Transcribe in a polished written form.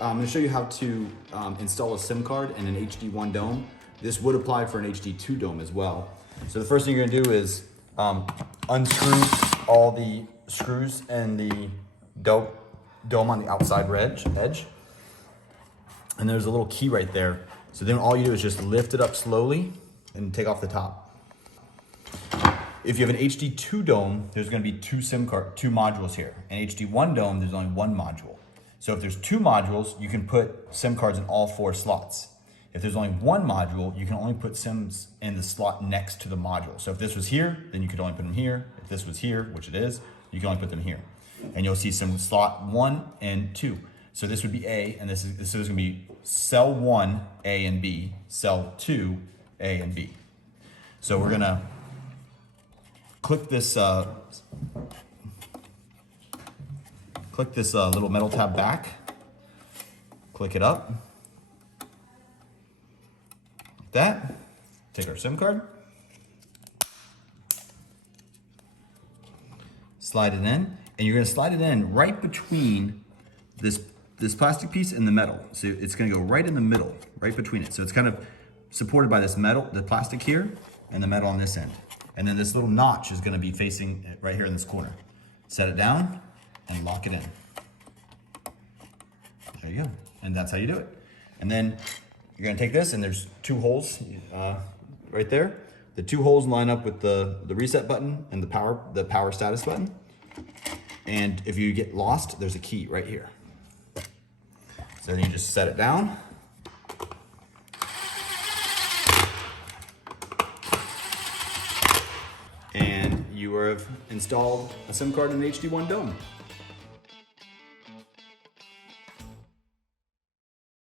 I'm going to show you how to install a SIM card in an HD1 Dome. This would apply for an HD2 Dome as well. So the first thing you're going to do is unscrew all the screws and the dome on the outside edge. And there's a little key right there. So then all you do is just lift it up slowly and take off the top. If you have an HD2 Dome, there's going to be two modules here. An HD1 Dome, there's only one module. So if there's two modules, you can put SIM cards in all 4 slots. If there's only one module, you can only put SIMs in the slot next to the module. So if this was here, then you could only put them here. If this was here, which it is, you can only put them here. And you'll see some slot 1 and 2. So this would be A, and this is going to be cell 1, A and B, cell 2, A and B. So we're going to click this little metal tab back, click it up, like that, take our SIM card, slide it in, and you're going to slide it in right between this plastic piece and the metal. So it's going to go right in the middle, right between it. So it's kind of supported by this metal, the plastic here, and the metal on this end. And then this little notch is going to be facing right here in this corner. Set it down and lock it in. There you go. And that's how you do it. And then you're going to take this, and there's 2 holes right there. The 2 holes line up with the reset button and the power status button. And if you get lost, there's a key right here. So then you just set it down. And you have installed a SIM card in the HD1 Dome.